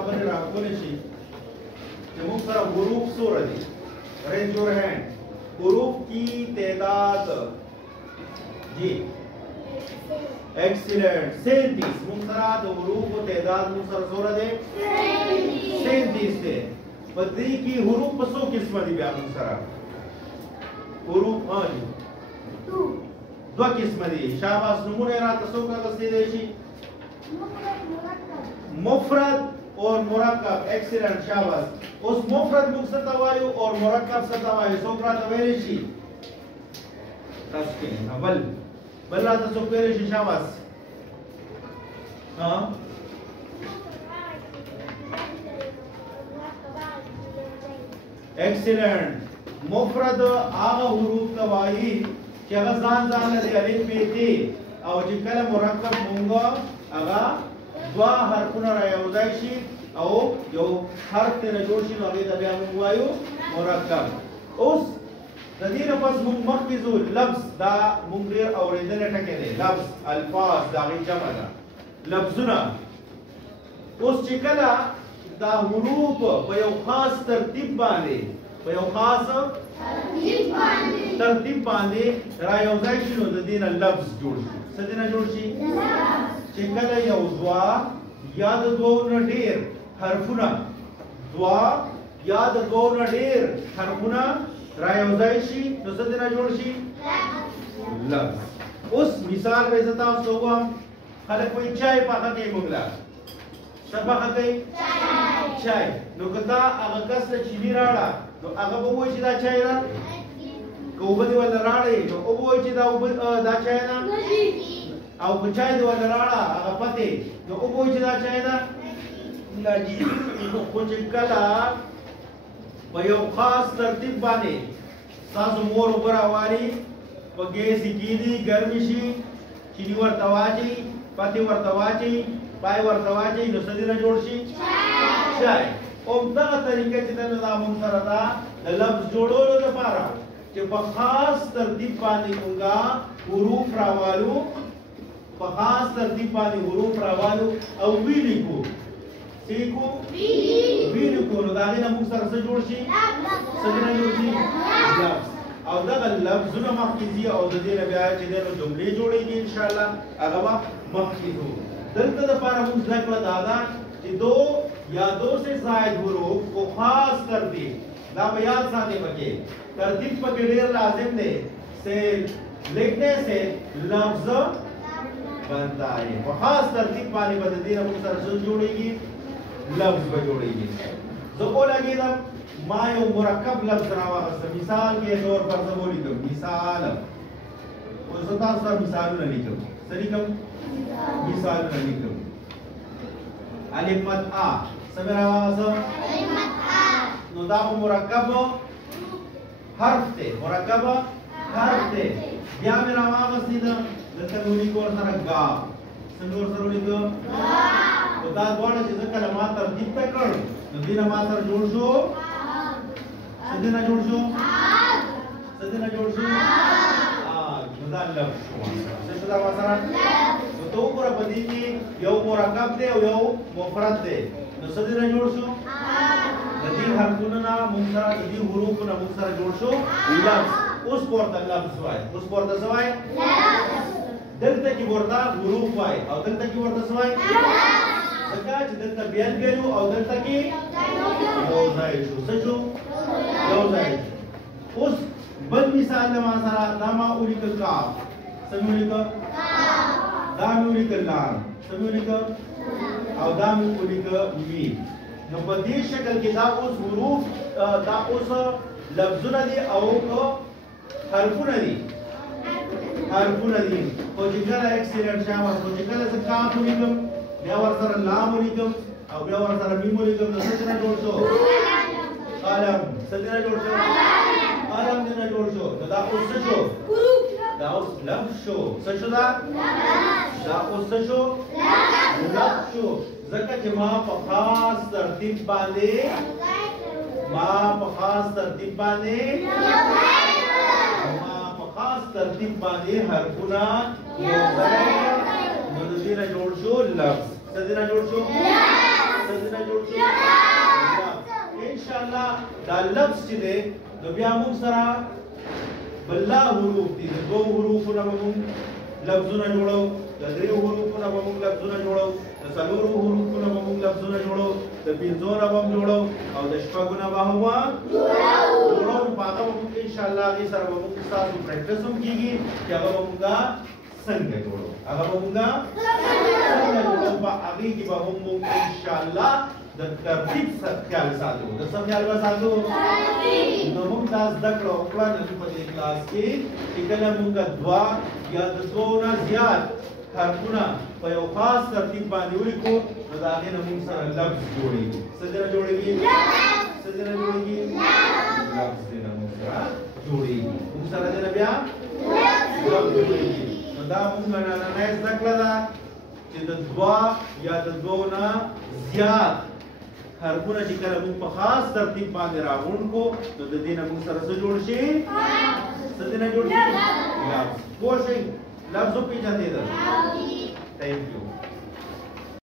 خبرې راکولې شي چې موږ سره حروف څومره دي. Raise your hand. حروف کی تعداد جی ایکسیلنٹ 37. موږ سره د حروف تعداد موږ سره څومره دی؟ 37 دی. په دې کې حروف په څو قسمه دي بیا موږ سره؟ حروف جی دو قسمه دي. شاباس نمونه راته څوک اخیستی دی شي؟ مفرد اور مرکب. ایکسیلنٹ شاباس. اوس مفرد موږ څه ته وایو او مرکب څه ته وایو؟ څوک راته ویلی شي؟ تاسو کې بل راته څوک ویلی شي؟ شاباس. ایکسیلنٹ. مفرد هغه حروف ته وایي چې هغه ځان لري الف ب ت او چې کله مرکب مونږ هغه دوه حرفونه را یوځای شي او یو حرف ترې جوړ شي نو هغې ته بیا مونږ وایو مرکب. اوس د دې نه پس مونږ مخکې ځو. لفظ دا مونږ ډېر اورېدلی ټکی دی. لفظ الفاظ د هغې جمع ده لفظونه. اوس چې کله دا حروف په یو خاص ترتیب باندې ترتیب باندې را یوځای شي نو د دې نه لفظ جوړ شي. څه دې نه جوړ شي؟ چې کله یو دوه یا د دوو نه ډېر حرفونه حرفونه را یوځای شي نو څه دې نه جوړ شي؟ لفظ. اوس مثال به زه تاسو ته ووایم. خلک وایي چای پخه کوي موږ له. څه پخه کوي؟ چای. نو که تا هغه کس له چیني راوړه نو هغه به ووایي چې دا چای ده. که اوبه دې ورله راوړې نو او به وایي چې دا چای ده. او که چای دې ورله راوړه هغه پتې نو او به وایي چې دا چای ده. خو چې کله په یو خاص ترتیب باندې ستاسو مور اوبه راوالي په ګیس یې کېږدي ګرمې شي چیني ورته واچوي پتې ورته واچوي پای ورته واچوي نو څه دې نه جوړ شي؟ چای. همدغه طریقه چې ده نو دا مونږ سره ده د لفظ جوړولو دپاره چې په خاص ترتیب باندې مونږه حروف راوالو او ولیکو. څه لیکو؟ ولیکو. نو د هغې نه مونږ سره څه جوړ شي؟ څه دې نه جوړ شي؟ لفظ. او دغه لفظونه مخکې ځي او د دې نه بیا چې دی نو جملې جوړېږي انشاءالله هغه به مخکې ځو. دلته دپاره مونږ زده کړه دا ده कि दो या दो से जायद हुरूफ को खास तरतीब ना याद साथे पके तरतीब पके ढेर लाजिम दे से लिखने से लफ्ज बनता है. वो खास तरतीब पानी बदलती है मुझे सरसुल जोड़ेगी लफ्ज पर जोड़ेगी. तो को लगे ना मायो मुरक्कब लफ्ज रावा मिसाल के तौर पर सबोली कम मिसाल वो सता सर मिसाल न लिखो सही कम मिसाल न लिखो. الف مد ا سمرا واسه الف ا نو دا مرکب حرف ته مرکب حرف ته بیا میرا واغستی دا دلته نوري کور سره غا څنګه سره ولیکو غا. دا دواړه چې کلمات ترتیب ته کړ نو دینه ما سره جوړ شو څنګه جوړ شو نو دا لفظ شو. څه دا واسره تو ګوره په دې کې یو مرکب دی او یو مفرد دی نو څه دې نه جوړ شو؟ د دې حرفونو نه مونږ سره د دې حروفو نه مونږ سره جوړ شو لفظ. اوس ورته لفظ وایي. اوس ورته څه وایي؟ دلته کې ورته حروف وایي او دلته کې ورته څه وایي؟ ځکه چې دلته بیان ویلو او دلته کې یو ځای شو. څه شو؟ یو ځای شو. اوس بل مثال د ما سره دا ما ولیکل کاف. څه مې ولیکل؟ دا مې ولیکل لام. څه مې ولیکل؟ او دا مې ولیکل میم. نو په دې شکل کې دا اوس حروف دا اوس لفظونه دي او حرفونه دي. خو چې کله ایکسیلنټ شامل خو چې کله زه کاف ولیکم بیا ورسره لام ولیکم او بیا ورسره میم ولیکم نو څه نه جوړ شو؟ قلم. څه نه جوړ شو؟ قلم نه جوړ شو. نو دا اوس څه شو؟ دا اوس لفظ شو. څه شو دا؟ دا اوس څه شو؟ لفظ شو. ځکه چې ما په خاص ترتیب باندې حرفونه یو ځای نو د دې نه جوړ شو لفظ. څه دې نه جوړ شو؟ دا لفظ چې دی نو بیا موږ سره بلا حروف دي د دوه حروفونه به موږ لفظونه جوړو د دریو حروفونه به موږ لفظونه جوړو د څلورو حروفونه به موږ لفظونه جوړو د پنځو نه به هم جوړو او د شپږو نه به هم جوړو په هغه به موږ انشاءالله هغې سره به موږ ستاسو پریکټس هم کېږي چې هغه به موږ څنګه جوړو هغه به موږ څنګه جوړو په هغې کې به هم موږ انشاءالله د ترتیب خیال ساتو د څه خیال به ساتو نو موږ دا زده کړه وکړه نن په دې کلاس کې چې کله موږ دوه یا د دوو نه زیات حرفونه په یو خاص ترتیب باندې ولیکو نو د هغې نه موږ سره لفظ جوړېږي څه دې نه جوړېږي څه دې نه جوړېږي لفظ دې نه موږ سره جوړېږي موږ سره دې نه بیا لفظ جوړېږي نو دا موږ نننۍ زده کړه ده چې د دوه یا د دوو نه زیات حرفونه چې کله موږ په خاص ترتیب باندې راغونډ کو نو د دې نه موږ سره څه جوړ شي څه دې نه جوړ شي لفظ پوه شئ لفظ وپېژندې ده تھینک یو